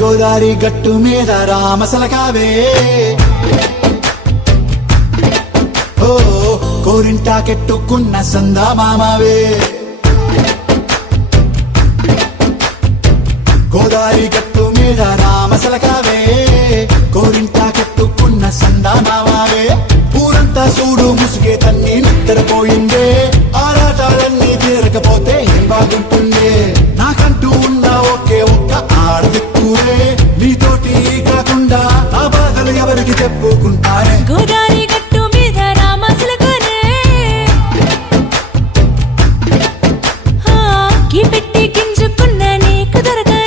గోదారి గట్టు మీద రామసలకావే ఓ కోరింటాకెట్టుకున్న సందా మామావే గోదారి గట్టు మీద రామసలకావే కోరింటాకెట్టుకున్న సందా మామావే ఊరంతా చూడు ముసుగే తన్ని నిద్రపోయిందే ఆరాటాలన్నీ తీరకపోతే ఏం బాగుంటుందే నాకంటూ ఉన్న ఒకే ఒక్క ఆడదిక్కువే నీతోటి కాకుండా నా బాధలు ఎవరికి చెప్పుకుంటానే గోదారి గట్టు మీద రామసలకానే పెట్టి గింజుకున్న నీకు దొరకనే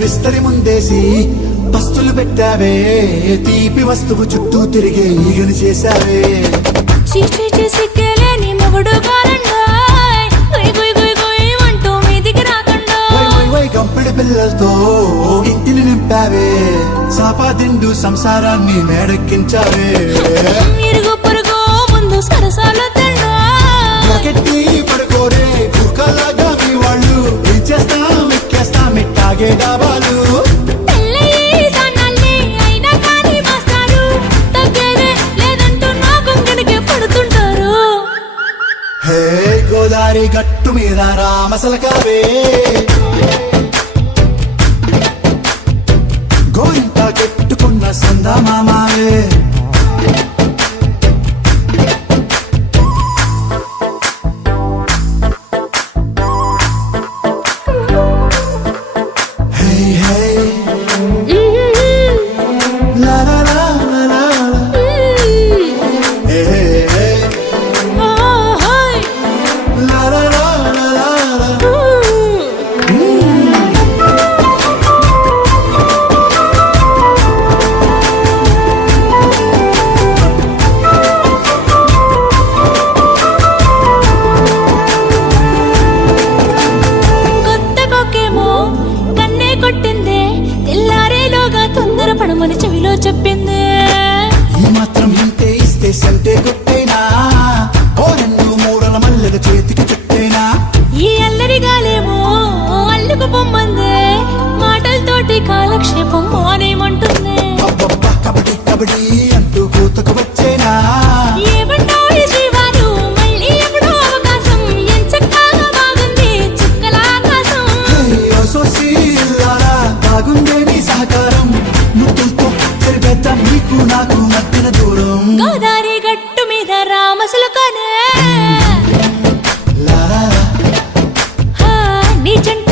విస్తరి ముందేసి పస్తులు పెట్టావే తీపి వస్తువు చుట్టూ తిరిగే ఈగను చేశావే చీచి చేసి కేలేని మొగుడు కాలండాయ్ గుయ్ గుయ్ గుయ్ గుయ్ అంటూ మీదికి రాకుండా కంపెడి పిల్లలతో ఇంటిని నింపావే సాపాదిండు సంసారాన్ని మేడెక్కించావే ఇరుగు పొరుగు ముందు సరసాలు తిన్నా రాకెట్టి పడుకోరే కుక్కలాగా మీ వాళ్ళు ఏం చేస్తాం ఎక్కేస్తాం ఇట్టాగే డాబాలు పెళ్ళయి సన్నాల్ని అయినా కానీ మాస్తారు తగ్గేదే లేదంటూ నా కొంగడికి పడుతుంటారు హే గోదారి గట్టు మీద రామసలకావే గోరింట కెట్టుకున్న సందా మామావే పడమని చెవిలో చెప్పింది ఈ మాత్రం ఇంతే ఇస్తే సంటే కొట్టేనా ఓ రెండు మూడల మల్లెల చేతికి చుట్టేనా ఈ అల్లరి గాలేమో అల్లుకు పొమ్మందే మాటలతోటి కాలక్షేపం మానేమంటుంది అబ్బబ్బా కబడ్డీ కబడ్డీ అంటూ కూతకు వచ్చేనా ఏమంటావు జీవాలు మళ్ళీ ఎప్పుడో అవకాశం ఎంచక్కాగా బాగుంది చుక్కల ఆకాశం బాగుందే నీ సహకారం ముద్దులతో సరిపెద్దాం నీకు నాకు మధ్యన దూరం గోదారి గట్టు మీద రామసలకానే నీ జంట